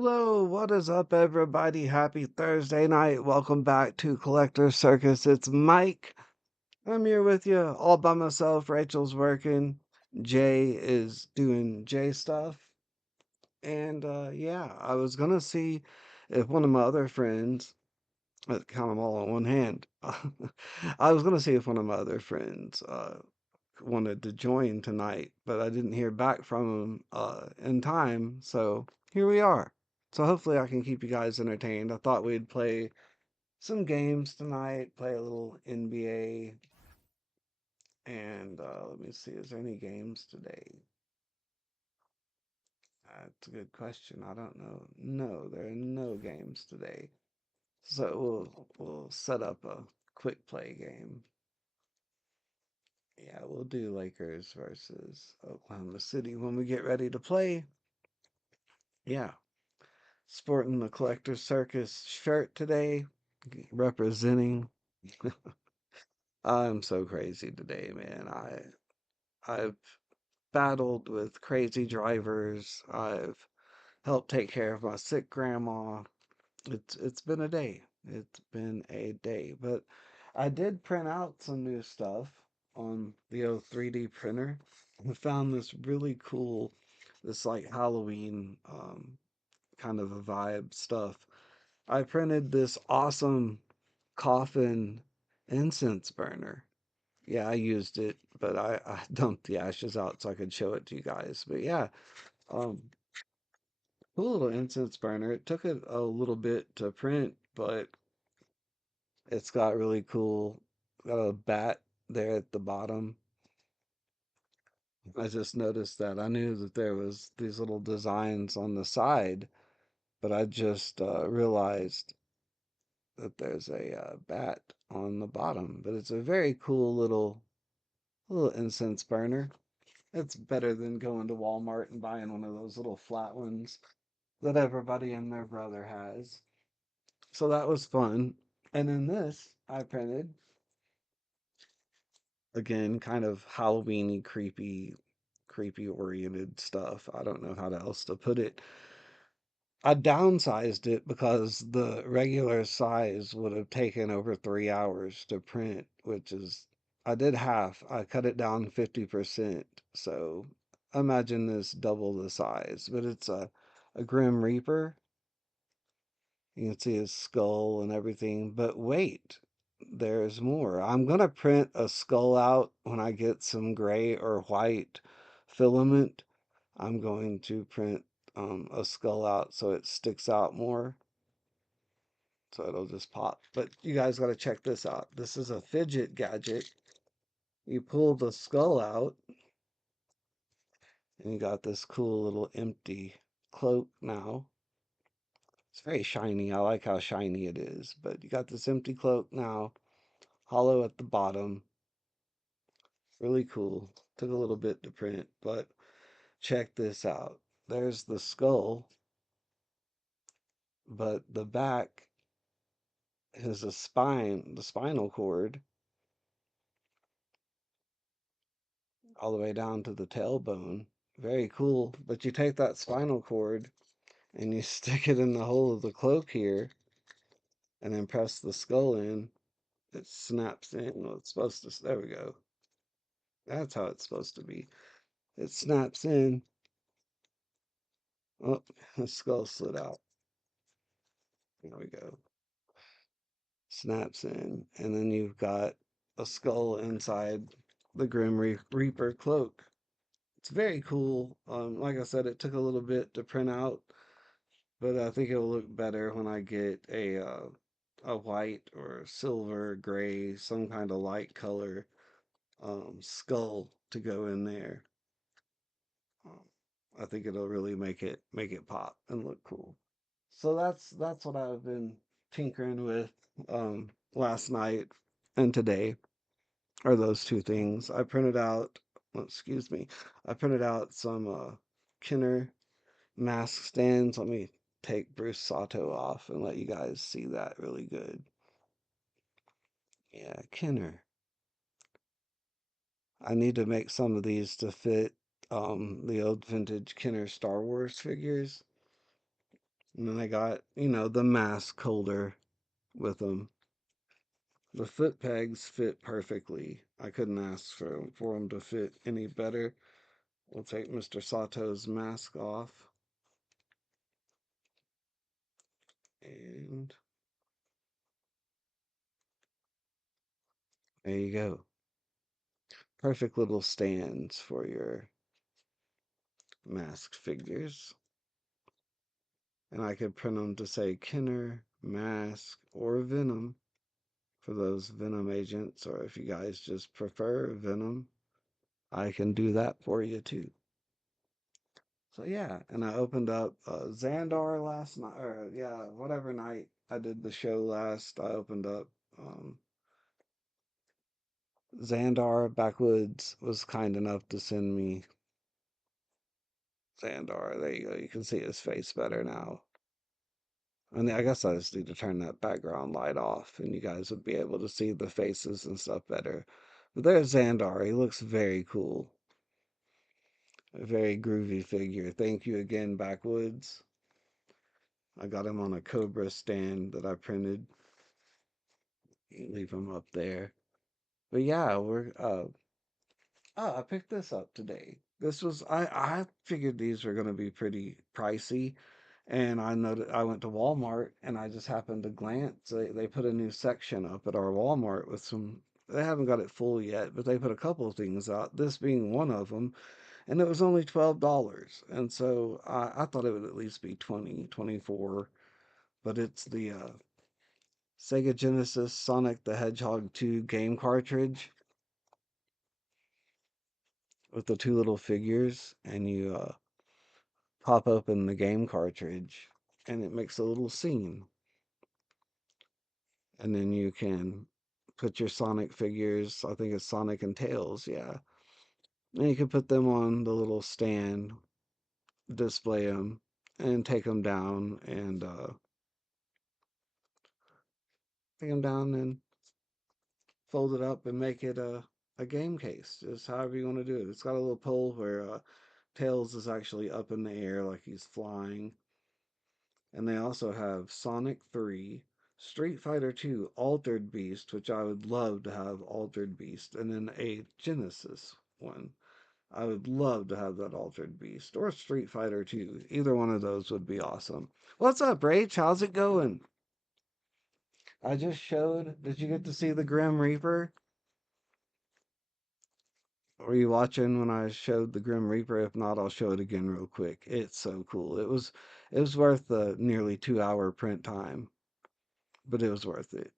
Hello, what is up, everybody? Happy Thursday night. Welcome back to Collector Circus. It's Mike. I'm here with you all by myself. Rachel's working. Jay is doing Jay stuff. And yeah, I was gonna see if one of my other friends, let's count them all on one hand. I was gonna see if one of my other friends wanted to join tonight, but I didn't hear back from him in time, so here we are. So hopefully I can keep you guys entertained. I thought we'd play some games tonight, play a little NBA, and let me see, is there any games today? That's a good question. I don't know. No, there are no games today. So we'll set up a quick play game. Yeah, we'll do Lakers versus Oklahoma City when we get ready to play. Yeah, sporting the Collector Circus shirt today, representing. I'm so crazy today, man. I've battled with crazy drivers. I've helped take care of my sick grandma. It's been a day. It's been a day. But I did print out some new stuff on the old 3D printer. I found this really cool, this like Halloween kind of a vibe stuff. I printed this awesome coffin incense burner. Yeah, I used it, but I dumped the ashes out so I could show it to you guys. But yeah, um, cool little incense burner. It took it a little bit to print, but it's got really cool, got a bat there at the bottom. I just noticed that. I knew that there was these little designs on the side, but I just realized that there's a bat on the bottom. But it's a very cool little incense burner. It's better than going to Walmart and buying one of those little flat ones that everybody and their brother has. So that was fun. And then this I printed again, kind of Halloweeny, creepy oriented stuff. I don't know how else to put it. I downsized it because the regular size would have taken over 3 hours to print, which is, I did half. I cut it down 50%. So imagine this double the size, but it's a Grim Reaper. You can see his skull and everything. But wait, there's more. I'm going to print a skull out when I get some gray or white filament. I'm going to print a skull out so it sticks out more. So it'll just pop. But you guys got to check this out. This is a fidget gadget. You pull the skull out, and you got this cool little empty cloak now. It's very shiny. I like how shiny it is. But you got this empty cloak now, hollow at the bottom. Really cool. Took a little bit to print, but check this out. There's the skull, but the back is a spine, the spinal cord, all the way down to the tailbone. Very cool. But you take that spinal cord and you stick it in the hole of the cloak here and then press the skull in. It snaps in. Well, it's supposed to, there we go. That's how it's supposed to be. It snaps in. Oh, the skull slid out. There we go. Snaps in. And then you've got a skull inside the Reaper cloak. It's very cool. Like I said, it took a little bit to print out, but I think it'll look better when I get a white or silver, gray, some kind of light color skull to go in there. Um, I think it'll really make it pop and look cool. So that's what I've been tinkering with last night and today are those two things. I printed out, oh, excuse me, I printed out some Kenner mask stands. Let me take Bruce Sato off and let you guys see that really good. Yeah, Kenner. I need to make some of these to fit the old vintage Kenner Star Wars figures. And then they got, the mask holder with them. The foot pegs fit perfectly. I couldn't ask for them to fit any better. We'll take Mr. Sato's mask off. And there you go. Perfect little stands for your masked figures. And I could print them to say Kenner, Mask, or Venom for those Venom agents. Or if you guys just prefer Venom, I can do that for you too. So yeah, and I opened up Xandar last night, or yeah, whatever night I did the show last. I opened up um, Xandar. Backwoods was kind enough to send me Xandar. There you go. You can see his face better now. And I guess I just need to turn that background light off, and you guys would be able to see the faces and stuff better. But there's Xandar. He looks very cool. A very groovy figure. Thank you again, Backwoods. I got him on a Cobra stand that I printed. Leave him up there. But yeah, we're I picked this up today. This was I figured these were gonna be pretty pricey, and I noted I went to Walmart and I just happened to glance. They put a new section up at our Walmart with some. They haven't got it full yet, but they put a couple of things out. This being one of them, and it was only $12. And so I thought it would at least be 20, 24. But it's the Sega Genesis Sonic the Hedgehog 2 game cartridge with the two little figures, and you pop open the game cartridge, and it makes a little scene, and then you can put your Sonic figures. I think it's Sonic and Tails, yeah. And you can put them on the little stand, display them, and take them down and fold it up and make it a game case, just however you want to do it. It's got a little pole where Tails is actually up in the air like he's flying. And they also have Sonic 3, Street Fighter 2 Altered Beast, which I would love to have Altered Beast, and then a Genesis one. I would love to have that Altered Beast or Street Fighter 2. Either one of those would be awesome. What's up, Rach? How's it going? I just showed. Did you get to see the Grim Reaper? Were you watching when I showed the Grim Reaper? If not, I'll show it again real quick. It's so cool. It was worth the nearly 2 hour print time, but it was worth it.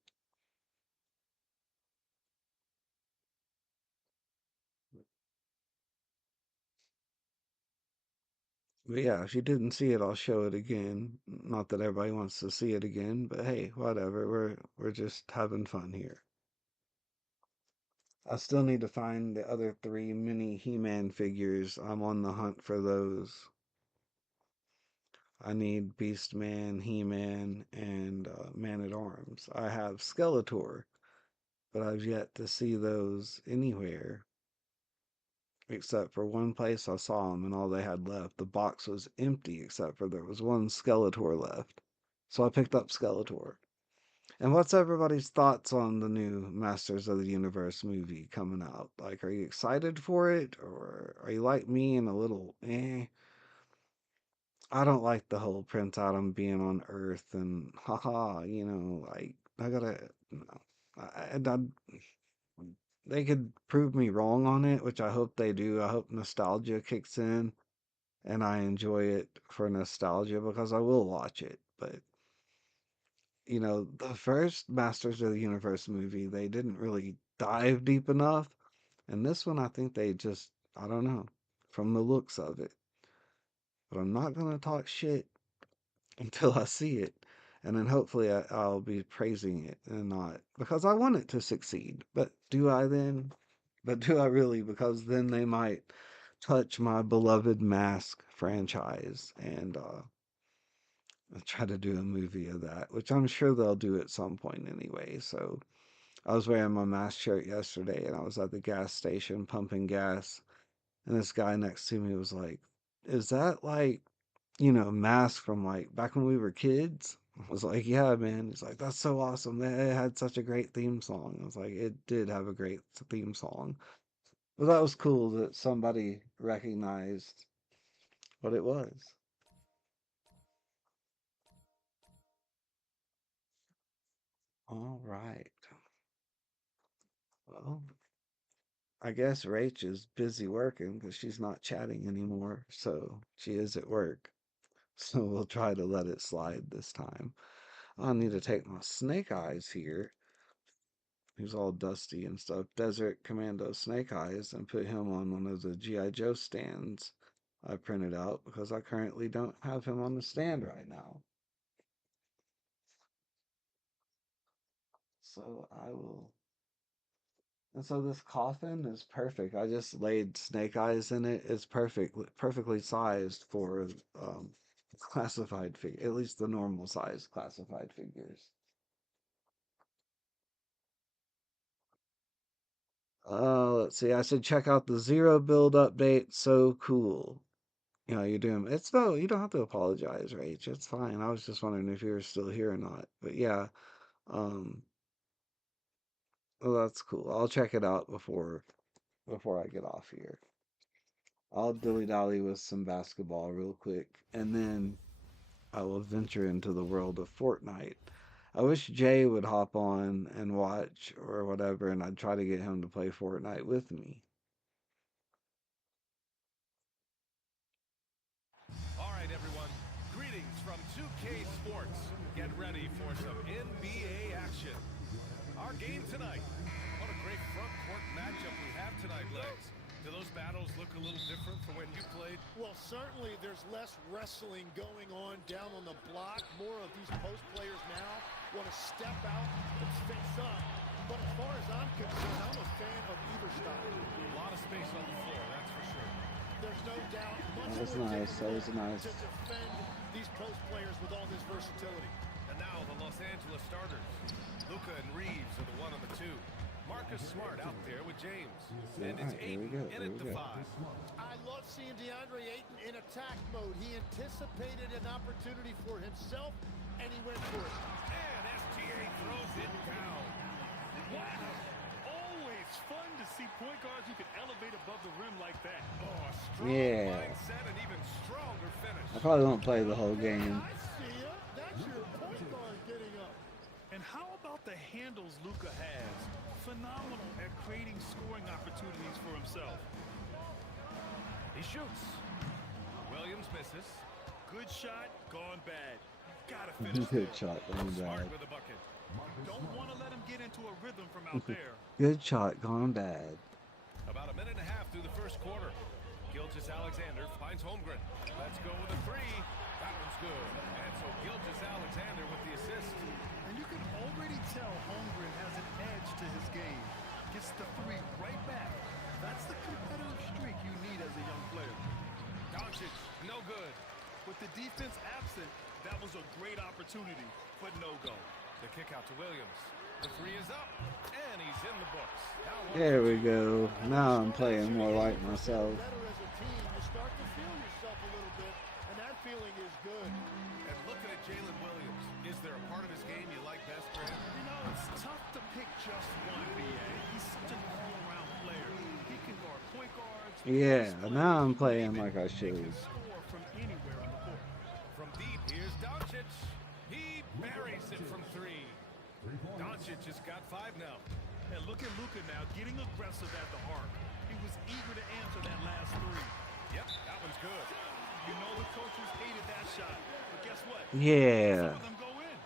But yeah, if you didn't see it, I'll show it again. Not that everybody wants to see it again, but hey, whatever. We're just having fun here. I still need to find the other three mini He-Man figures. I'm on the hunt for those. I need Beastman, He-Man, and Man-at-Arms. I have Skeletor, but I've yet to see those anywhere except for one place I saw them and all they had left. The box was empty except for there was one Skeletor left. So I picked up Skeletor. And what's everybody's thoughts on the new Masters of the Universe movie coming out? Like, are you excited for it? Or are you like me and a little eh? I don't like the whole Prince Adam being on Earth and haha, like, I gotta, no. They could prove me wrong on it, which I hope they do. I hope nostalgia kicks in and I enjoy it for nostalgia because I will watch it. But the first Masters of the Universe movie, they didn't really dive deep enough. And this one, I think they just, I don't know, from the looks of it. But I'm not going to talk shit until I see it. And then hopefully I'll be praising it and not because I want it to succeed. But do I then? But do I really? Because then they might touch my beloved Mask franchise and try to do a movie of that, which I'm sure they'll do at some point anyway. So I was wearing my Mask shirt yesterday and I was at the gas station pumping gas, and this guy next to me was like, "Is that like Mask from like back when we were kids. I was like, yeah, man. He's like, that's so awesome. It had such a great theme song. I was like, it did have a great theme song. But that was cool that somebody recognized what it was. All right. Well, I guess Rach is busy working because she's not chatting anymore. So she is at work. So we'll try to let it slide this time. I need to take my Snake Eyes here. He's all dusty and stuff. Desert Commando Snake Eyes, and put him on one of the G.I. Joe stands I printed out because I currently don't have him on the stand right now. So I will. And so this coffin is perfect. I just laid Snake Eyes in it. It's perfectly sized for classified figure, at least the normal size classified figures. Let's see. I said check out the Zero Build update. So cool. You're doing it's no, you don't have to apologize, Rach. It's fine. I was just wondering if you were still here or not. But yeah, um, well, that's cool. I'll check it out before I get off here. I'll dilly dally with some basketball real quick, and then I will venture into the world of Fortnite. I wish Jay would hop on and watch or whatever, and I'd try to get him to play Fortnite with me. All right, everyone. Greetings from 2K Sports. Get ready for some NBA action. Our game tonight. What a great front court matchup we have tonight, Legs. Do those battles look a little different from when you played? Well, certainly there's less wrestling going on down on the block. More of these post players now want to step out and face up. But as far as I'm concerned, I'm a fan of either style. A lot of space on the floor, that's for sure. There's no doubt much That was more nice. That was difficult nice. to defend these post players with all this versatility. And now the Los Angeles starters. Luka and Reeves are the 1 and the 2. Marcus Smart out there with James. And it's Ayton in at the 5. I love seeing DeAndre Ayton in attack mode. He anticipated an opportunity for himself, and he went for it. And SGA throws it down. Wow. Always fun to see point guards who can elevate above the rim like that. Oh, a strong Yeah. mindset and even stronger finish. I probably won't play the whole game. I see ya. That's your point guard getting up. And how about the handles Luka has? Phenomenal at creating scoring opportunities for himself. He shoots. Williams misses. Good shot, gone bad. Gotta finish Good there. shot, gone Smart bad. with a bucket. Don't want to let him get into a rhythm from out there. Good shot, gone bad. About a minute and a half through the first quarter. Gilgeous Alexander finds Holmgren. Let's go with a 3. That one's good. And so Gilgeous Alexander with the assist. And you can already tell Holmgren has an edge to his game. Gets the 3 right back. That's the competitive streak you need as a young player. Doncic, no good. With the defense absent, that was a great opportunity, but no go. The kick out to Williams. The 3 is up, and he's in the books. Now There we go. Now I'm playing more like myself. Better as a team, you start to feel yourself a little bit, and that feeling is good. And looking at Jalen Williams, is there a part of his game you like best, Brad? You know, it's tough to pick just one, BA. He's such an all-around player. He can guard point guards. Yeah, pass now I'm players, playing like I he should. can score from anywhere on the court. From deep, here's Doncic. He buries it from 3. Doncic has got 5 now. And look at Luka now, getting aggressive at the arc. He was eager to answer that last 3. Yep, that one's good. You know the coaches hated that shot, but guess what? Yeah. Some of them go in.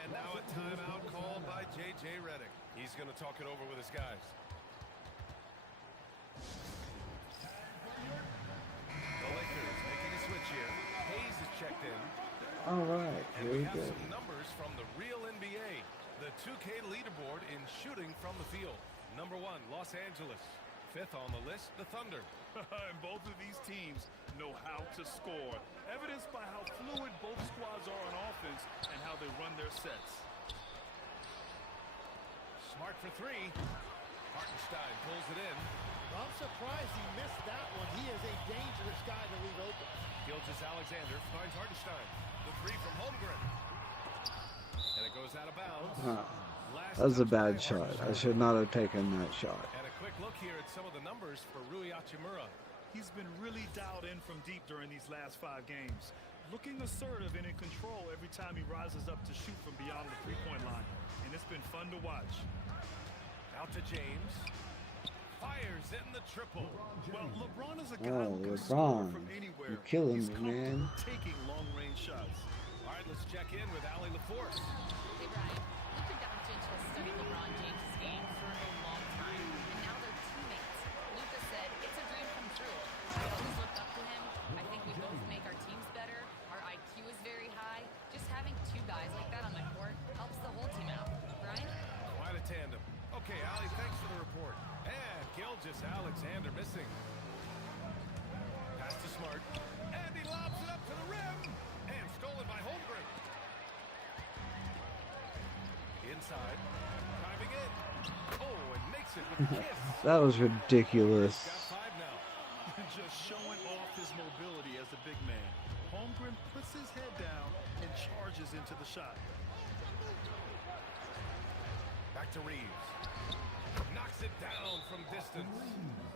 And now a timeout called by J.J. Redick. He's going to talk it over with his guys. The Lakers making a switch here. Hayes is checked in. All right, And here we we have go. some numbers from the real NBA. The 2K leaderboard in shooting from the field. Number 1, Los Angeles. 5th on the list, the Thunder. And both of these teams know how to score, evidenced by how fluid both squads are on offense and how they run their sets. Smart for 3. Hartenstein pulls it in. I'm surprised he missed that one. He is a dangerous guy to leave open. Gilgeous-Alexander finds Hartenstein. The three from Holmgren. And it goes out of bounds. Huh. Last That was a touch by bad shot. I Hartenstein. should not have taken that shot. And a quick look here at some of the numbers for Rui Hachimura. He's been really dialed in from deep during these last 5 games. Looking assertive and in control every time he rises up to shoot from beyond the three-point line. And it's been fun to watch. Out to James. Fires in the triple. Well, LeBron is a guy Oh, who can score LeBron. from anywhere. You're killing He's me, man. comfortable taking long-range shots. All right, let's check in with Allie LaForce. Hey, Brian. Luka Doncic has studied LeBron James' game for a long time, and now they're teammates. Luka said, it's a dream come true. I always looked up to him. I think we both make our teams better. Our IQ is very high. Just having 2 guys like that on the court helps the whole team out. Brian? Quite a tandem. Okay, Allie, thanks for the report. And Gilgeous-Alexander missing. Pass to Smart. And he lobs it up to the rim. And stolen by Holmgren. Inside. Driving in. Oh, and makes it with a kiss. That was ridiculous. Got 5 now. Just showing off his mobility as a big man. Holmgren puts his head down and charges into the shot. Back to Reeves. Knocks it down from distance.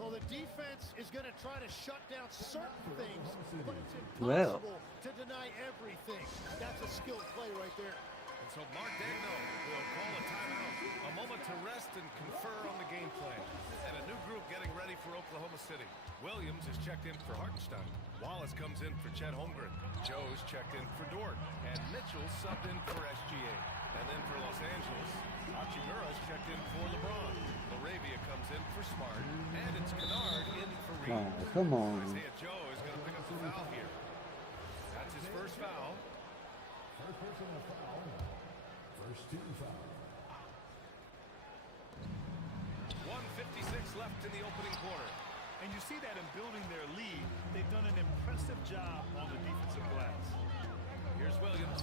Well, the defense is going to try to shut down certain things, but it's Well. impossible to deny everything. That's a skilled play right there. And so Mark Daigneault will call a timeout. A moment to rest and confer on the game plan. And a new group getting ready for Oklahoma City. Williams is checked in for Hartenstein. Wallace comes in for Chet Holmgren. Joe's checked in for Dort. And Mitchell subbed in for SGA. And then for Los Angeles, Hachimura's checked in for LeBron. Laravia comes in for Smart. And it's Kennard in for Reeves. Oh, come on. Isaiah Joe is going to pick up the foul here. That's his first foul. First person to foul. First team foul. 1:56 left in the opening quarter. And you see that in building their lead, they've done an impressive job on the defensive glass. Here's Williams.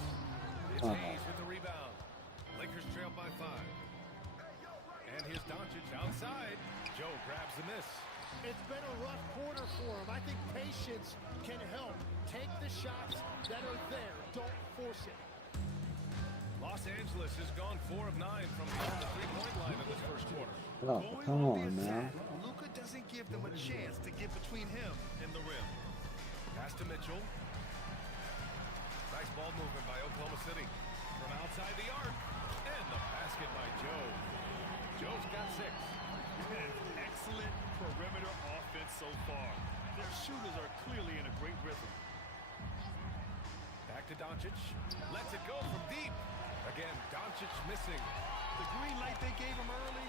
It's Hayes with the rebound. Lakers trail by 5. And here's Doncic outside. Joe grabs the miss. It's been a rough quarter for him. I think patience can help. Take the shots that are there. Don't force it. Los Angeles has gone 4 of 9 from beyond the three-point line in this first quarter. Oh, Going come the on, attack, man. Luka doesn't give them a chance to get between him and the rim. Pass to Mitchell. Nice ball movement by Oklahoma City. From outside the arc. And the basket by Joe. Joe's got 6. And excellent perimeter offense so far. Their shooters are clearly in a great rhythm. Back to Doncic. Lets it go from deep. Again, Doncic missing. The green light they gave him early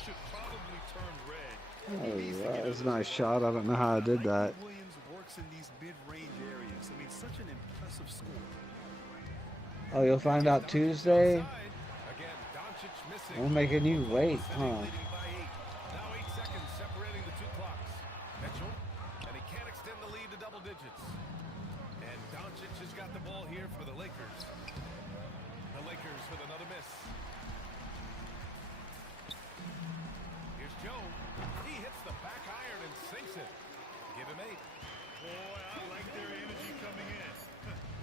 should probably turn red. Oh, that was a nice shot. I don't know how I did that. Williams works in these mid-range areas. I mean, such an impressive score. Oh, you'll find out Tuesday? Outside. Again, Doncic missing. I'm making you wait, City huh? leading by 8. Now 8 seconds separating the 2 clocks. Mitchell, and he can't extend the lead to double digits. And Doncic has got the ball here for the Lakers. The Lakers with another miss. Here's Joe. He hits the back iron and sinks it. Give him 8. Boy, I like their energy coming in.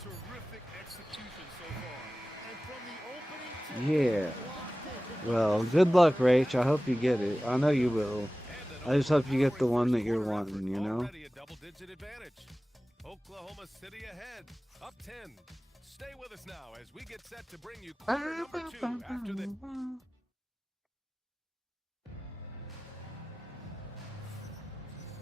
Terrific execution so far. And from the opening to Yeah. locked in. Well, good luck, Rach. I hope you get it. I know you will. I just hope you get the one that you're wanting, you know? Already a double-digit advantage. Oklahoma City ahead, up 10. Stay with us now as we get set to bring you quarter number 2 after the...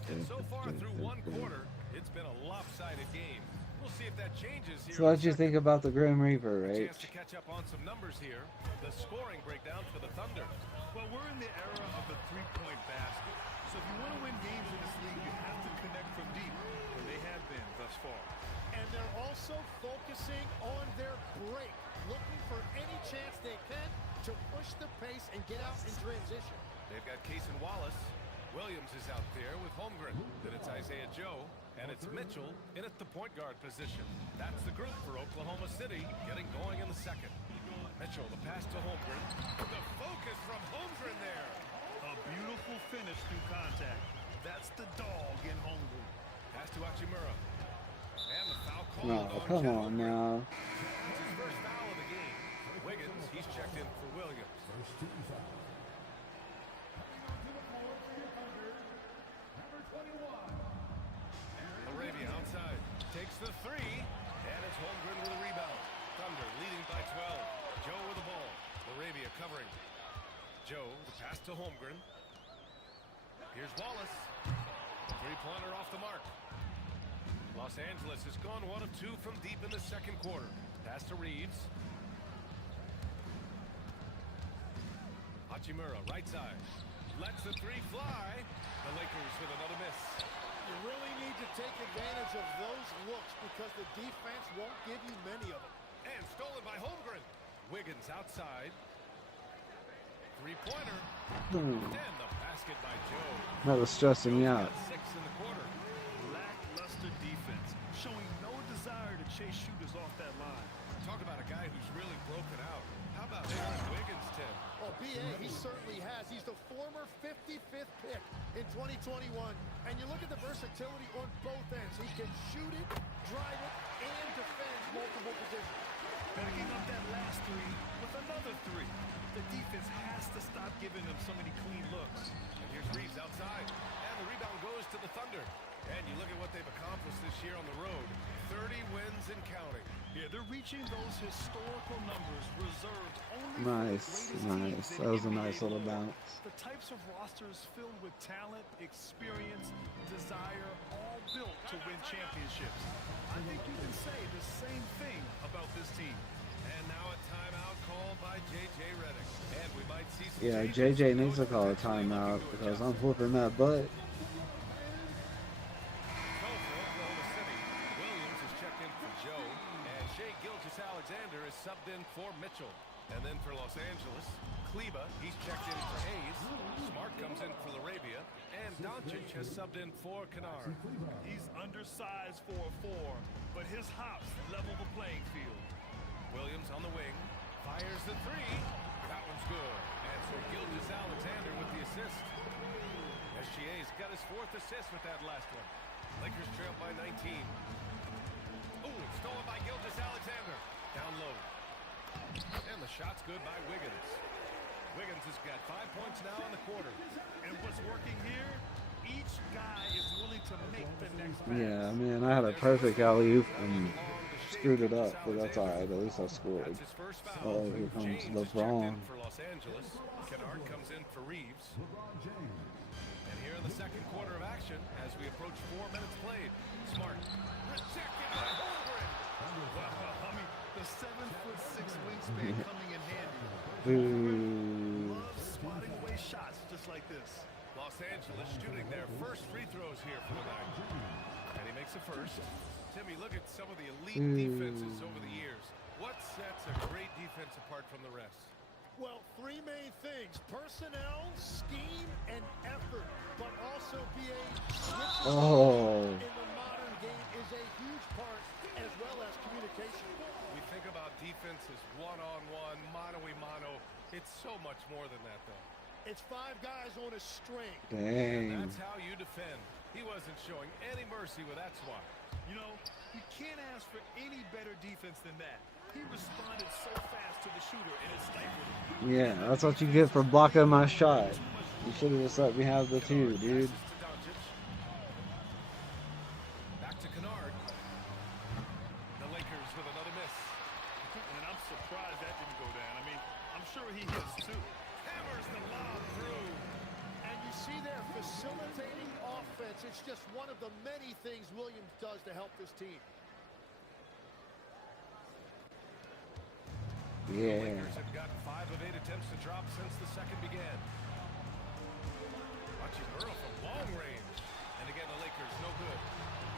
And so far through one quarter, it's been a lopsided game. We'll see if that changes here. So what'd you think about the Grim Reaper, A Rach? chance to catch up on some numbers here. The scoring breakdown for the Thunder. Well, we're in the era of the three-point basket. So if you want to win games in this league, you have to connect from deep. And they have been thus far. And they're also focusing on their break, looking for any chance they can to push the pace and get out in transition. They've got Cason Wallace. Williams is out there with Holmgren. Then it's Isaiah Joe. And it's Mitchell in at the point guard position. That's the group for Oklahoma City getting going in the second. Mitchell, the pass to Holmgren. The focus from Holmgren there. A Beautiful finish through contact. That's the dog in hungry. Pass to Hachimura. And the foul called No, on come Chet on Holmgren. now. That's his first foul of the game. Wiggins, he's checked in for Williams. First team foul. Coming onto the floor for your Thunder, number 21. Arabia outside. Takes the three. And it's Holmgren with a rebound. Thunder leading by 12. Joe with the ball. Arabia covering. Joe, the pass to Holmgren. Here's Wallace. Three-pointer off the mark. Los Angeles has gone 1 of 2 from deep in the second quarter. Pass to Reeves. Hachimura, right side. Lets the three fly. The Lakers with another miss. You really need to take advantage of those looks because the defense won't give you many of them. And stolen by Holmgren. Wiggins outside. Three-pointer. Hmm. And the basket by Joe. That was stressing me out. Got 6 in the quarter. Lackluster defense, showing no desire to chase shooters off that line. Talk about a guy who's really broken out. How about Aaron Wiggins, Tim? Well, B.A., he certainly has. He's the former 55th pick in 2021. And you look at the versatility on both ends. He can shoot it, drive it, and defend multiple positions. Backing up that last three with another three. The defense has to stop giving them so many clean looks. And here's Reeves outside. And the rebound goes to the Thunder. And you look at what they've accomplished this year on the road. 30 wins and counting. Yeah, they're reaching those historical numbers reserved only Nice, for the greatest nice. teams That was a in nice NBA little lore. bounce. The types of rosters filled with talent, experience, desire, all built to win championships. I think you can say the same thing about this team. And now a timeout called by J.J. Redick. And we might see some Yeah, changes. JJ needs to Coach call a actually looking timeout to because adjust. I'm whooping that butt. So for Oklahoma City, Williams is checked in for Joe, and Shai Gilgeous-Alexander is subbed in for Mitchell. And then for Los Angeles, Kleba, he's checked in for Hayes. Smart comes in for Arabia, and Doncic has subbed in for Kennard. He's undersized for a 4, but his hops level the playing field. Williams on the wing, fires the three. That one's good. And so Gilgeous-Alexander with the assist. SGA's got his 4th assist with that last one. Lakers trail by 19. Oh, it's stolen by Gilgeous-Alexander. Down low. And the shot's good by Wiggins. Wiggins has got 5 points now in the quarter. And what's working here, each guy is willing to make the next pass. Yeah, man, I had a perfect alley-oop and screwed it up, but that's alright. At least I scored. That's his first foul. Oh, here comes James is checked LeBron. in for Los Angeles. Kennard comes in for Reeves. LeBron James. And here in the second quarter of action, as we approach 4 minutes played, Smart rejected by Holmgren. Wow, I mean, the 7'6" wingspan coming in handy. Ooh. Loves swatting away shots just like this. Los Angeles shooting their first free throws here for the night. And he makes a first. Timmy, look at some of the elite defenses over the years. What sets a great defense apart from the rest? Well, 3 main things: personnel, scheme, and effort. But also B.A. switching Oh. in the modern game is a huge part, as well as communication. We think about defense as one-on-one, mano-a-mano. It's so much more than that, though. It's 5 guys on a string. Dang. That's how you defend. He wasn't showing any mercy with that swat. You know, you can't ask for any better defense than that. He responded so fast to the shooter and it stifled him. Yeah, that's what you get for blocking my shot. You should have just let me have the 2, dude. Passes to Doncic. Back to Kennard. The Lakers with another miss. And I'm surprised that didn't go down. I mean, I'm sure he hits too. Hammers the lob through. And you see there facilitating offense. It's just one of the many things Williams does to help this team. Yeah. Lakers have gotten 5 of 8 attempts to drop since the second began. Watching Earl from long range. And again, the Lakers no good.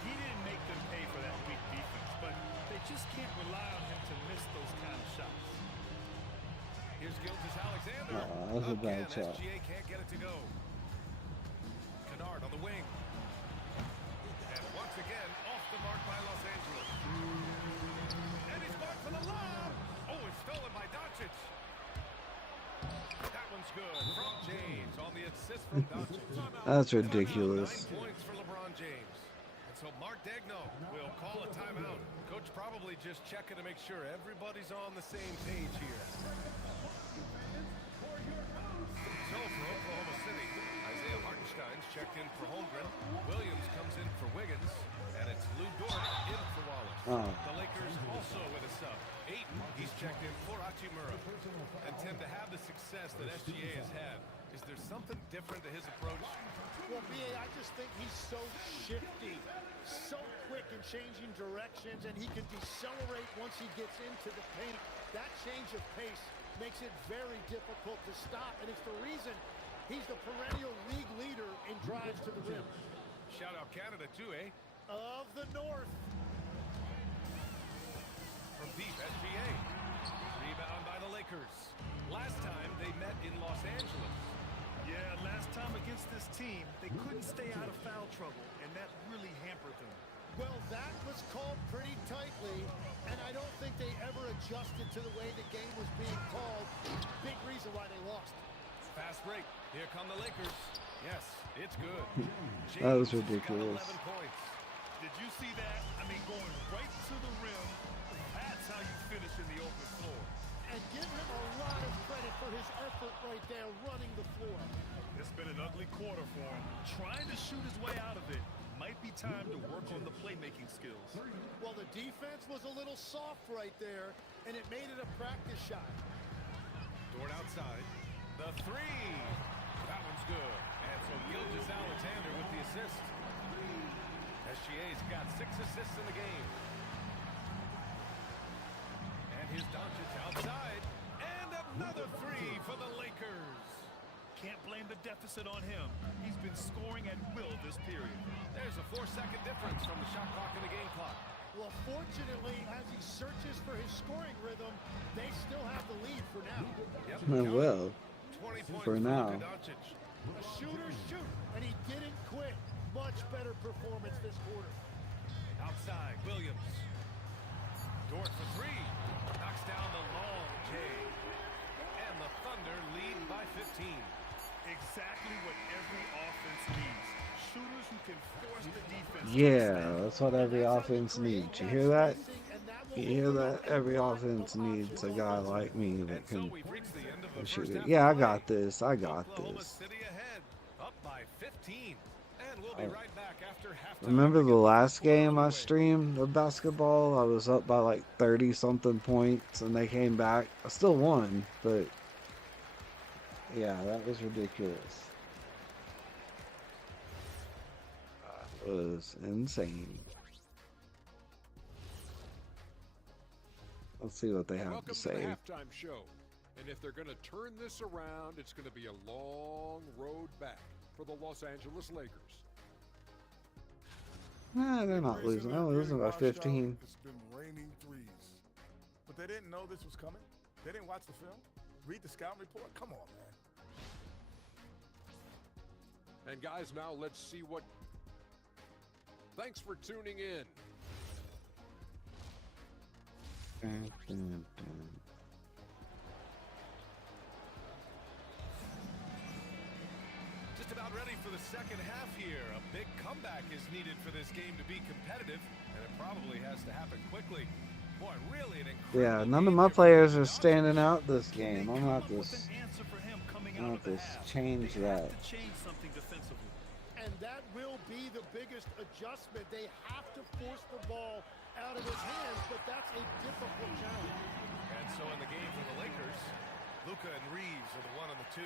He didn't make them pay for that weak defense, but they just can't rely on him to miss those kind of shots. Here's Gilgeous-Alexander. That was a bad Again, shot. SGA can't get it to go. Kennard on the wing. And once again, off the mark by Los Angeles. And he's going for the lob. Oh, it's stolen by Doncic. That one's good from James on the assist assist from Doncic. That's And that's ridiculous. 9 points for LeBron James. And so Mark Daigneault will call a timeout. Coach probably just checking to make sure everybody's on the same page here. So for Oklahoma City, Isaiah Hartenstein's checked in for Holmgren. Williams comes in for Wiggins. And it's Lou Dort in for Wallace. Oh. The Lakers also with a sub. Ayton, he's checked in for Hachimura. And Tim, to have the success that SGA has had, is there something different to his approach? Well, B.A., I just think he's so shifty, so quick in changing directions, and he can decelerate once he gets into the paint. That change of pace makes it very difficult to stop, and it's the reason he's the perennial league leader in drives to the rim. Shout out Canada too, eh? Of the North. From deep, SGA. Rebound by the Lakers. Last time they met in Los Angeles. Yeah, last time against this team, they couldn't stay out of foul trouble, and that really hampered them. Well, that was called pretty tightly, and I don't think they ever adjusted to the way the game was being called. Big reason why they lost. Fast break. Here come the Lakers. Yes, it's good. That was James has got ridiculous. 11 points. Did you see that? I mean, going right to the rim, that's how you finish in the open floor. And give him a lot of credit for his effort right there running the floor. It's been an ugly quarter for him. Trying to shoot his way out of it. Might be time to work on the playmaking skills. Well, the defense was a little soft right there, and it made it a practice shot. Dort outside. The three. That one's good. And so Gilgeous-Alexander with the assist. SGA's got 6 assists in the game. And here's Doncic outside. And another three for the Lakers. Can't blame the deficit on him. He's been scoring at will this period. There's a 4-second difference from the shot clock and the game clock. Well, fortunately, as he searches for his scoring rhythm, they still have the lead for now. Yep. Well, 20 points for now. Luka Doncic. A shooter shoot, and he didn't quit. Much better performance this quarter. Outside, Williams. Dort for three. Knocks down the long J. And the Thunder lead by 15. Exactly what every offense needs. Shooters who can force the defense. yeah, that's what every offense needs. You hear that? You hear that? Every offense needs a guy like me that And so can we've reached the end of the shoot first it. half Yeah, I of play. got this. I got Oklahoma this. City ahead, up by 15. And we'll be right back after halftime. Remember the last Score on game the I way. streamed of basketball? I was up by like 30 something points and they came back. I still won, but yeah, that was ridiculous. It was insane. Let's see what they have Welcome to to the say. halftime show. And if they're going to turn this around, it's going to be a long road back for the Los Angeles Lakers. Nah, they're not losing. They're losing by 15. It's been raining threes. But they didn't know this was coming? They didn't watch the film? Read the scout report? Come on, man. And guys, now let's see what... Thanks for tuning in. Dun, dun, dun. Just about ready for the second half here. A big comeback is needed for this game to be competitive, and it probably has to happen quickly. Boy, really an incredible Yeah, none of game my here for players are Doncic. standing out this game. I'm Come gonna up have to, with an answer for him coming I'm out gonna of the have to half. change They have that. to change something defensively. And that will be the biggest adjustment. They have to force the ball out of his hands, but that's a difficult challenge. And so in the game for the Lakers, Luka and Reeves are the 1 and the 2.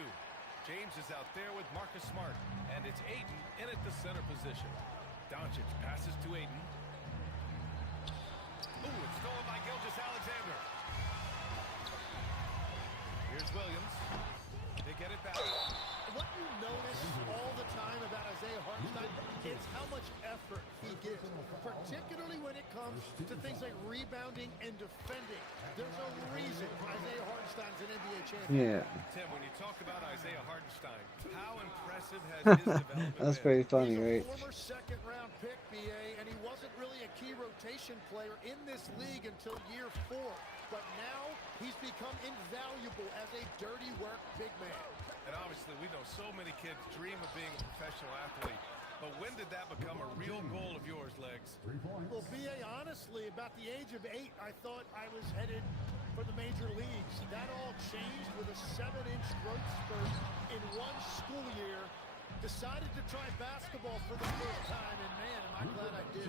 James is out there with Marcus Smart, and it's Ayton in at the center position. Doncic passes to Ayton. Ooh, it's stolen by Gilgeous-Alexander. Here's Williams. They get it back. What you notice all the time about Isaiah Hartenstein is how much effort he gives, particularly when it comes to things like rebounding and defending. There's a reason Isaiah Hartenstein's an NBA champion. Yeah, Tim, when you talk about Isaiah Hartenstein, how impressive has his development that's been? pretty funny, He's a right? former second-round pick, BA, and he wasn't really a key rotation player in this league until year 4. But now he's become invaluable as a dirty work big man. And obviously, we know so many kids dream of being a professional athlete. But when did that become a real goal of yours, Legs? Well, B.A., honestly, about the age of 8, I thought I was headed for the major leagues. That all changed with a 7-inch growth spurt in one school year. Decided to try basketball for the first time, and man, am I glad I did.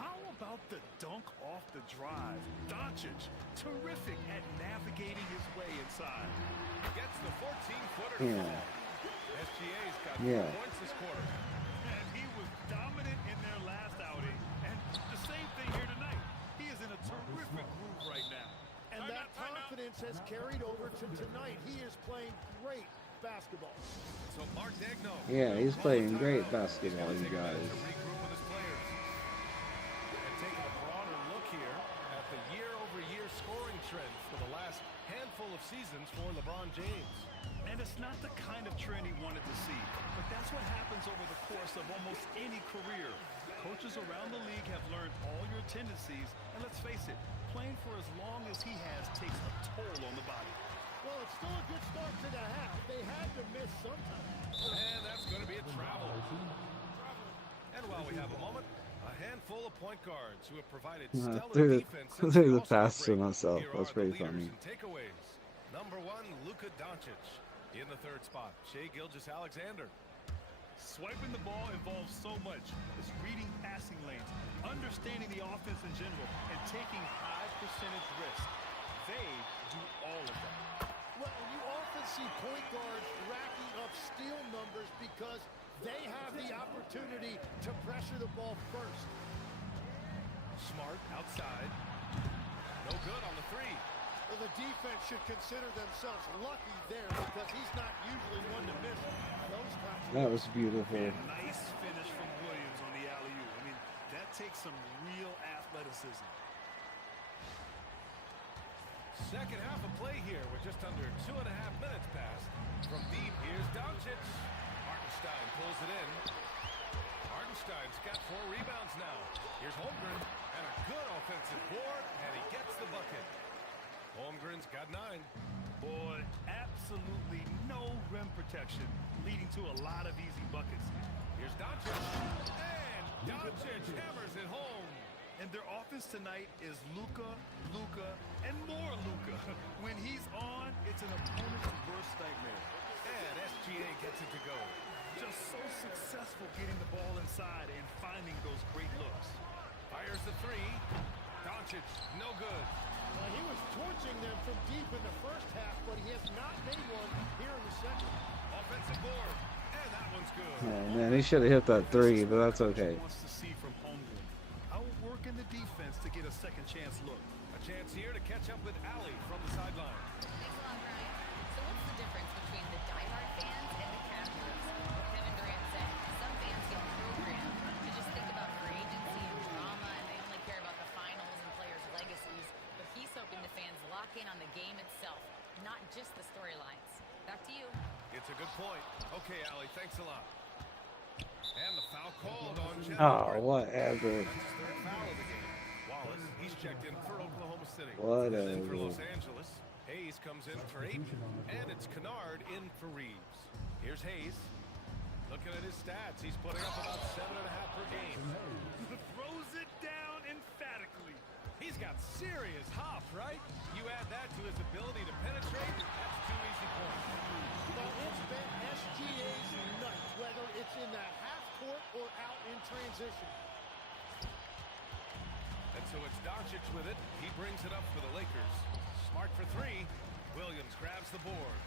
How about the dunk off the drive? Doncic, terrific at navigating his way inside. Gets the 14-footer. Yeah. SGA's got 4 Yeah. points this quarter. And he was dominant in their last outing. And the same thing here tonight. He is in a terrific groove right now. And that confidence has carried over to tonight. He is playing great basketball. So Mark Daigneault. Yeah, he's playing great He's basketball, gonna you take a minute guys. to regroup with his players. And taking a broader look here at the year-over-year scoring trend for the last handful of seasons for LeBron James. And it's not the kind of trend he wanted to see. But that's what happens over the course of almost any career. Coaches around the league have learned all your tendencies. And let's face it, playing for as long as he has takes a toll on the body. Well, it's still a good start to the half. They had to miss sometime. And that's going to be a travel. And while we have a moment, a handful of point guards who have provided stellar threw defense the since the All-Star pass to break. myself. Here That's are pretty the leaders funny. and takeaways. Number 1, Luka Doncic. In the 3rd spot, Shai Gilgeous-Alexander. Swiping the ball involves so much. It's reading passing lanes, understanding the offense in general, and taking high percentage risks. They do all of that. Well, you often see point guards racking up steal numbers because they have the opportunity to pressure the ball first. Smart outside. No good on the 3. Well, the defense should consider themselves lucky there because he's not usually one to miss those kinds of That was beautiful. And nice finish from Williams on the alley-oop. I mean, that takes some real athleticism. Second half of play here with just under 2.5 minutes passed. From deep, here's Doncic. Hartenstein pulls it in. Hartenstein's got 4 rebounds now. Here's Holmgren, and a good offensive board, and he gets the bucket. Holmgren's got 9. Boy, absolutely no rim protection, leading to a lot of easy buckets. Here's Doncic, and Doncic hammers it home. And their offense tonight is Luka, and more Luka. When he's on, it's an opponent's worst nightmare. And SGA gets it to go. Just so successful getting the ball inside and finding those great looks. Fires the 3. Doncic, no good. He was torching them from deep in the first half, but he has not made one here in the second. Offensive board, and that one's good. Oh man, he should have hit that 3, but that's okay. Wants to see from Holmgren. Outworking the defense to get a second chance look. A chance here to catch up with Allie from the sideline. Thanks a lot, Brian. So what's the difference between the diehard fans and the casuals? Kevin Durant said some fans get programmed to just think about free agency and drama, and they only care about the finals and players' legacies. But he's hoping the fans lock in on the game itself, not just the storylines. Back to you. It's a good point. Okay, Allie, thanks a lot. And the foul called on Chet Oh, Holmgren. whatever. That's his 3rd foul of the game. Wallace, he's checked in for Oklahoma City. Whatever. And then for Los Angeles, Hayes comes in for Ayton, and it's Kennard in for Reeves. Here's Hayes. Looking at his stats, he's putting up about 7.5 per game. Throws it down emphatically. He's got serious hop, right? You add that to his ability to penetrate, that's 2 easy points. Well, it's been SGA's night, whether it's in the half court or out in transition. And so it's Doncic with it. He brings it up for the Lakers. Smart for 3. Williams grabs the board.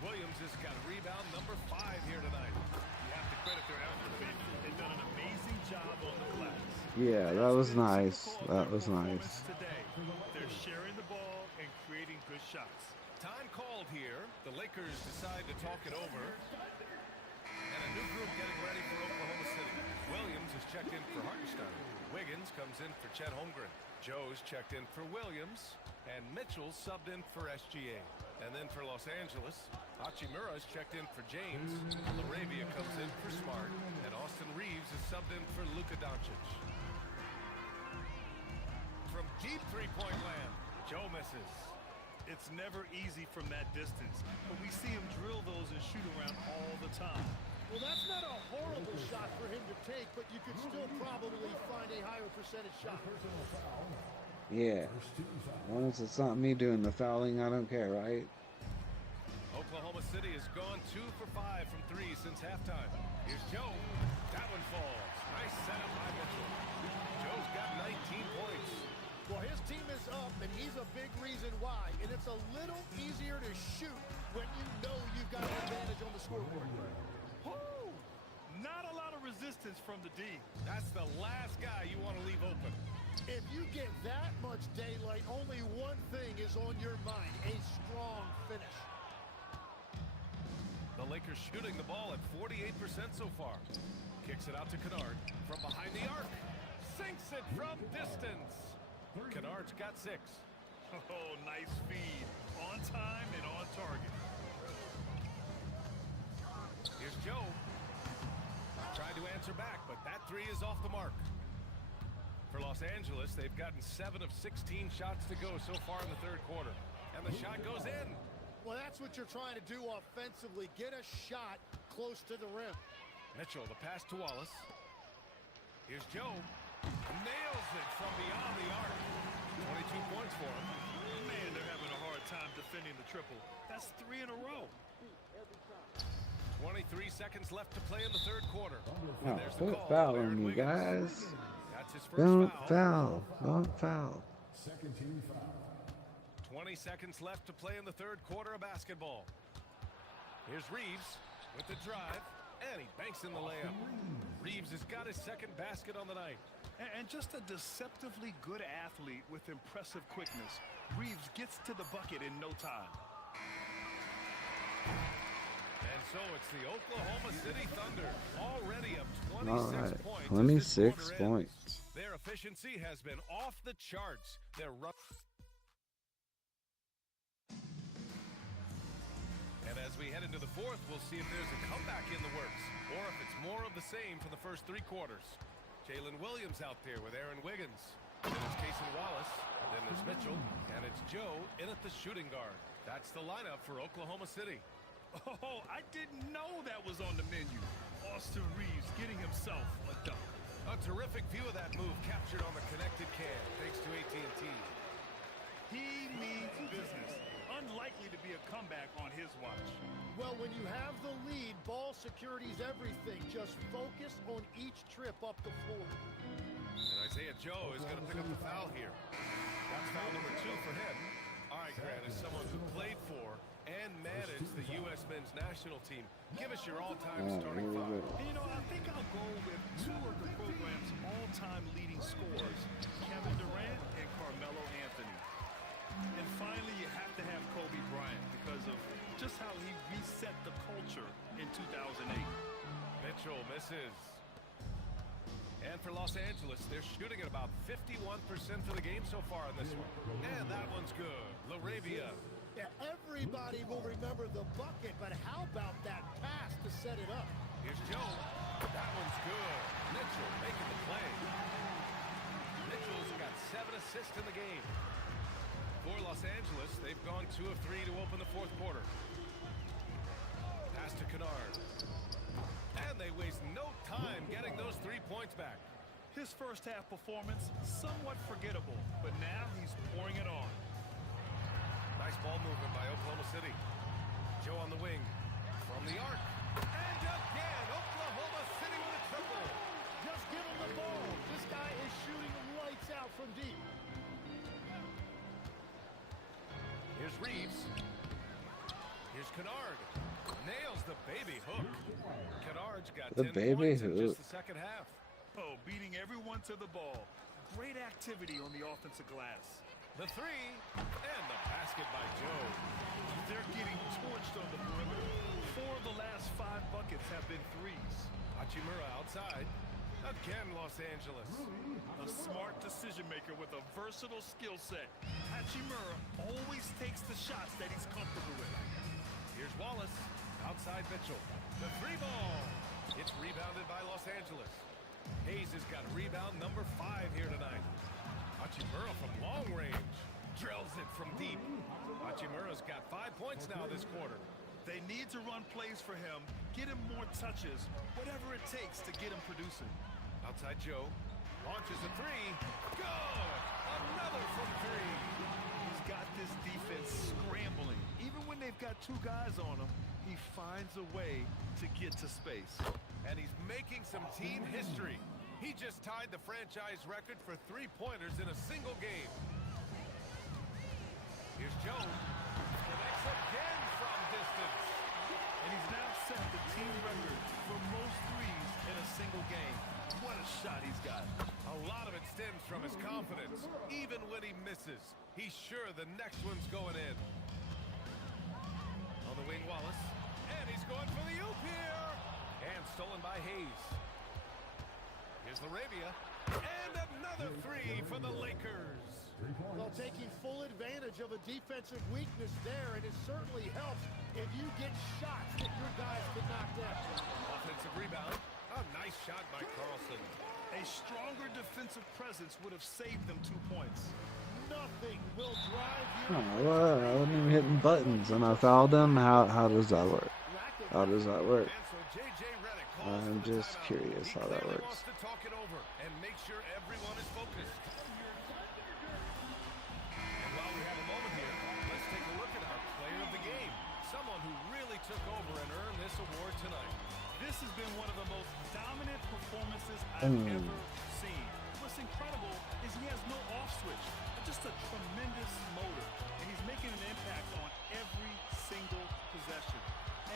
Williams has got rebound number 5 here tonight. You have to credit their effort. They've done an amazing job on the glass. Yeah, that was nice. That was nice. Today, they're sharing the ball and creating good shots. Time called here. The Lakers decide to talk it over. And a new group getting ready for Oklahoma City. Williams is checked in for Hartenstein. Wiggins comes in for Chet Holmgren. Joe's checked in for Williams. And Mitchell subbed in for SGA. And then for Los Angeles, Hachimura's checked in for James. LaRavia comes in for Smart. And Austin Reeves is subbed in for Luka Doncic. From deep three-point land, Joe misses. It's never easy from that distance, but we see him drill those and shoot around all the time. Well, that's not a horrible shot for him to take, but you could still probably find a higher percentage shot. Yeah. As long as it's not me doing the fouling, I don't care, right? Oklahoma City has gone 2 for 5 from 3 since halftime. Here's Joe. That one falls. Nice setup by Mitchell. Joe's got 19 points. Well, his team is up, and he's a big reason why. And it's a little easier to shoot when you know you've got an advantage on the scoreboard. Woo! Not a lot of resistance from the D. That's the last guy you want to leave open. If you get that much daylight, only one thing is on your mind: a strong finish. The Lakers shooting the ball at 48% so far. Kicks it out to Kennard from behind the arc. Sinks it from distance. Kennard's got 6. Oh, nice feed. On time and on target. Here's Joe. Tried to answer back, but that 3 is off the mark. For Los Angeles, they've gotten 7 of 16 shots to go so far in the third quarter. And the shot goes in. Well, that's what you're trying to do offensively. Get a shot close to the rim. Mitchell, the pass to Wallace. Here's Joe. Nails it from beyond the arc. 22 points for him. Man, they're having a hard time defending the triple. That's 3 in a row. 23 seconds left to play in the third quarter. Oh, And there's the quit call. fouling Aaron me, Wiggins. guys. That's his first Don't foul. foul. Don't foul. Second team foul. 20 seconds left to play in the third quarter of basketball. Here's Reeves with the drive, and he banks in the layup. Reeves has got his second basket on the night. And just a deceptively good athlete with impressive quickness. Reeves gets to the bucket in no time. And so it's the Oklahoma City Thunder, already up 26 All right, points. as 26 this quarter ends. points. Their efficiency has been off the charts. They're rough. And as we head into the fourth, we'll see if there's a comeback in the works, or if it's more of the same for the first 3 quarters. Jalen Williams out there with Aaron Wiggins. Then there's Cason Wallace. Then there's Mitchell. And it's Joe in at the shooting guard. That's the lineup for Oklahoma City. Oh, I didn't know that was on the menu. Austin Reeves getting himself a dunk. A terrific view of that move captured on the connected cam, thanks to AT&T. He means business. Unlikely to be a comeback on his watch. Well, when you have the lead, ball security's everything. Just focus on each trip up the floor. And Isaiah Joe is going to pick up the foul here. That's foul number 2 for him. All right, Grant, as someone who played for and managed the U.S. men's national team, give us your all-time starting five. And you know, I think I'll go with 2 of the program's all-time leading scorers, Kevin Durant and Carmelo Anthony. And finally, you have to have Kobe Bryant because of just how he reset the culture in 2008. Mitchell misses. And for Los Angeles, they're shooting at about 51% for the game so far in this one. And that one's good. LaRavia. Yeah, everybody will remember the bucket, but how about that pass to set it up? Here's Joe. That one's good. Mitchell making the play. Mitchell's got 7 assists in the game. For Los Angeles, they've gone 2 of 3 to open the fourth quarter. Pass to Kennard. And they waste no time getting those 3 points back. His first half performance, somewhat forgettable, but now he's pouring it on. Nice ball movement by Oklahoma City. Joe on the wing. From the arc. And again, Oklahoma City with a triple. Just give him the ball. This guy is shooting lights out from deep. Here's Reeves. Here's Kennard. Nails the baby hook. Kennard's got The 10 baby points in hook. just the second half. Oh, beating everyone to the ball. Great activity on the offensive glass. The 3 and the basket by Joe. They're getting torched on the perimeter. 4 of the last 5 buckets have been threes. Hachimura outside. Again, Los Angeles. A smart decision maker with a versatile skill set. Hachimura always takes the shots that he's comfortable with. Here's Wallace. Outside Mitchell. The 3 ball. It's rebounded by Los Angeles. Hayes has got rebound number 5 here tonight. Hachimura from long range. Drills it from deep. Hachimura Rivera's got 5 points now this quarter. They need to run plays for him, get him more touches, whatever it takes to get him producing. Outside Joe. Launches a three. Good! Another from three. He's got this defense scrambling. Even when they've got 2 guys on him, he finds a way to get to space. And he's making some team history. He just tied the franchise record for 3-pointers in a single game. Here's Joe. Connects again from distance. And he's now set the team record for most threes in a single game. What a shot he's got. A lot of it stems from his confidence. Even when he misses, he's sure the next one's going in. On the wing, Wallace. And he's going for the oop here. And stolen by Hayes. Here's Laravia. And another three for the Lakers. Well, taking full advantage of a defensive weakness there, and it certainly helps if you get shots that your guys can knock down. Offensive rebound. A nice shot by Carlson. A stronger defensive presence would have saved them 2 points. Nothing will drive you. Oh, well, I wasn't even hitting buttons and I fouled him. How does that work? How does that work? And so J.J. Redick calls I'm for the just timeout. curious He how that clearly works. wants to talk it over and make sure everyone is focused. And while we have a moment here, let's take a look at our player of the game. Someone who really took over and earned this award tonight. This has been one of the most dominant performances I've ever seen. What's incredible is he has no off switch, just a tremendous motor, and he's making an impact on every single possession.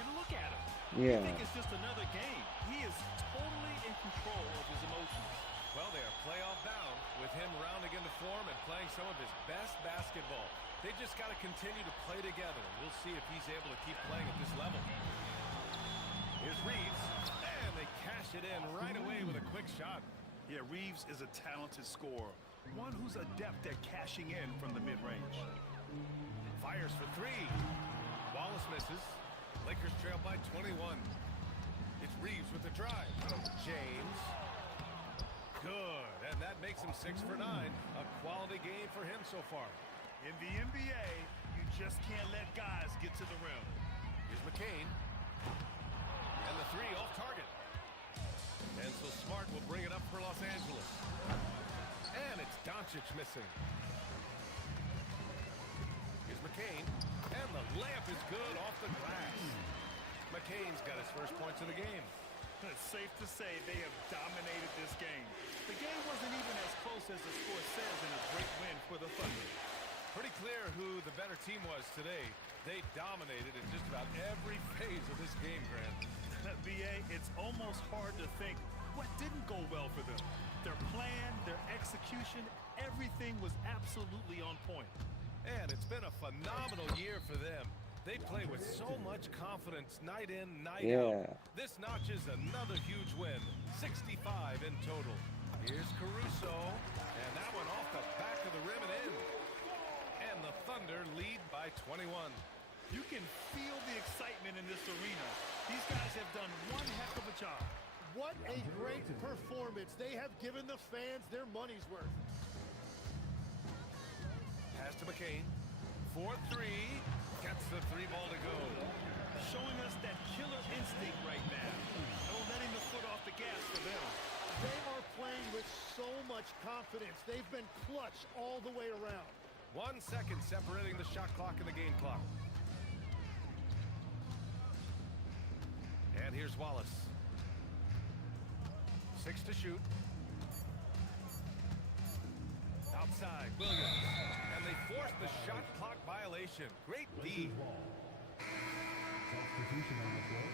And look at him. Yeah. I think it's just another game. He is totally in control of his emotions. Well, they are playoff bound with him rounding into form and playing some of his best basketball. They just got to continue to play together. We'll see if he's able to keep playing at this level. Here's Reeves, and they cash it in right away with a quick shot. Yeah, Reeves is a talented scorer, one who's adept at cashing in from the mid-range. Fires for three. Wallace misses. Lakers trail by 21. It's Reeves with the drive. James. Good, and that makes him 6 for 9. A quality game for him so far. In the NBA, you just can't let guys get to the rim. Here's McCain. And the three off target. And so Smart will bring it up for Los Angeles. And it's Doncic missing. Here's McCain. And the layup is good off the glass. McCain's got his first points of the game. It's safe to say they have dominated this game. The game wasn't even as close as the score says in a great win for the Thunder. Pretty clear who the better team was today. They dominated in just about every phase of this game, Grant. BA, it's almost hard to think what didn't go well for them. Their plan, their execution, everything was absolutely on point. And it's been a phenomenal year for them. They play with so much confidence night in, night out. This notches another huge win, 65 in total. Here's Caruso, and that one off the back of the rim and in. And the Thunder lead by 21. You can feel the excitement in this arena. These guys have done one heck of a job. What a great performance. They have given the fans their money's worth. Pass to McCain. 4-3. Gets the three ball to go. Showing us that killer instinct right now. No letting the foot off the gas for them. They are playing with so much confidence. They've been clutch all the way around. 1 second separating the shot clock and the game clock. And here's Wallace. 6 to shoot. Outside, Williams. And they forced the shot clock violation. Great D. Substitution on the floor.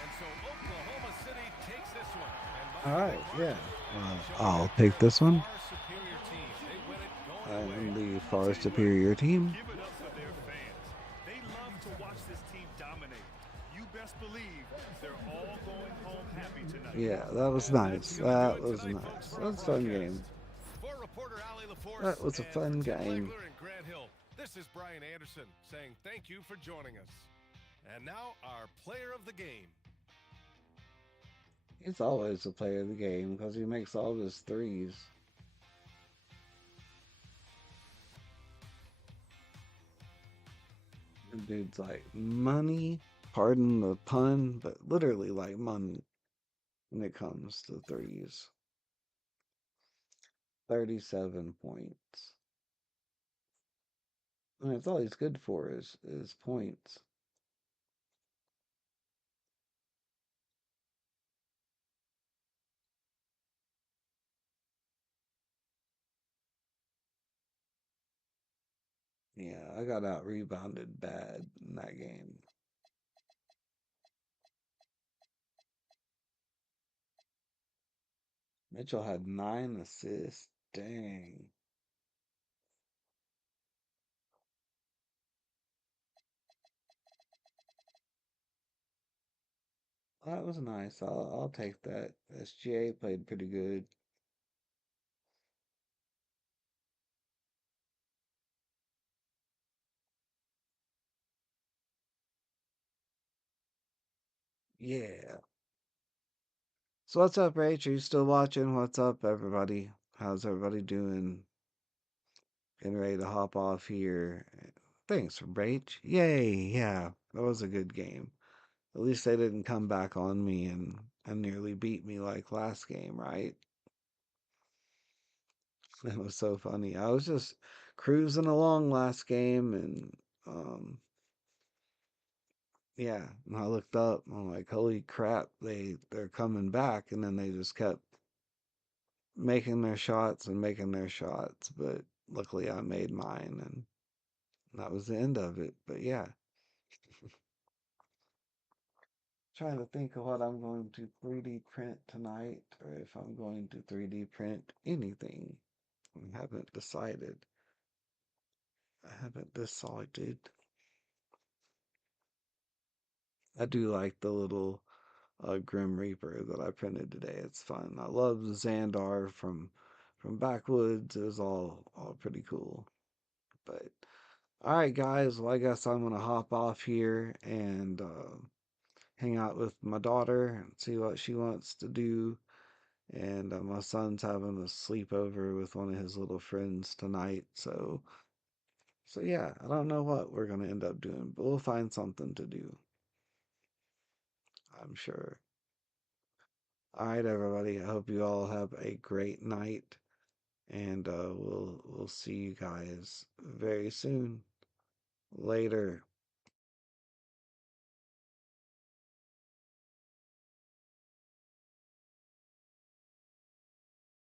And so Oklahoma City takes this one. And by All right, the way, yeah. I'll pick this one. far superior team. They win it going away. I'm the far superior team. Give it up for their fans. They love to watch this team dominate. You best believe they're all going home happy tonight. Yeah, that was nice. That was nice. That was a fun game. For reporter Ali LaForce That was a and fun Tim game. Legler and Grant Hill, this is Brian Anderson saying thank you for joining us. And now our player of the game. He's always the player of the game because he makes all of his threes. The dude's like money, pardon the pun, but literally like money when it comes to threes. 37 points. I mean, that's all he's good for is points. Yeah, I got out rebounded bad in that game. Mitchell had 9 assists. Dang. That was nice. I'll take that. SGA played pretty good. Yeah. So what's up, Rach? Are you still watching? What's up, everybody? How's everybody doing? Getting ready to hop off here. Thanks, Rach. Yay, yeah. That was a good game. At least they didn't come back on me and nearly beat me like last game, right? It was so funny. I was just cruising along last game and yeah, and I looked up and I'm like, holy crap, they're coming back, and then they just kept making their shots and making their shots, but luckily I made mine and that was the end of it. But yeah, trying to think of what I'm going to 3D print tonight or if I'm going to 3D print anything. I haven't decided. I haven't decided. I do like the little Grim Reaper that I printed today. It's fun. I love Xandar from Backwoods. It was all pretty cool. But all right, guys. Well, I guess I'm gonna hop off here and hang out with my daughter and see what she wants to do. And my son's having a sleepover with one of his little friends tonight. So yeah, I don't know what we're gonna end up doing, but we'll find something to do. I'm sure. All right, everybody. I hope you all have a great night, and we'll see you guys very soon. Later.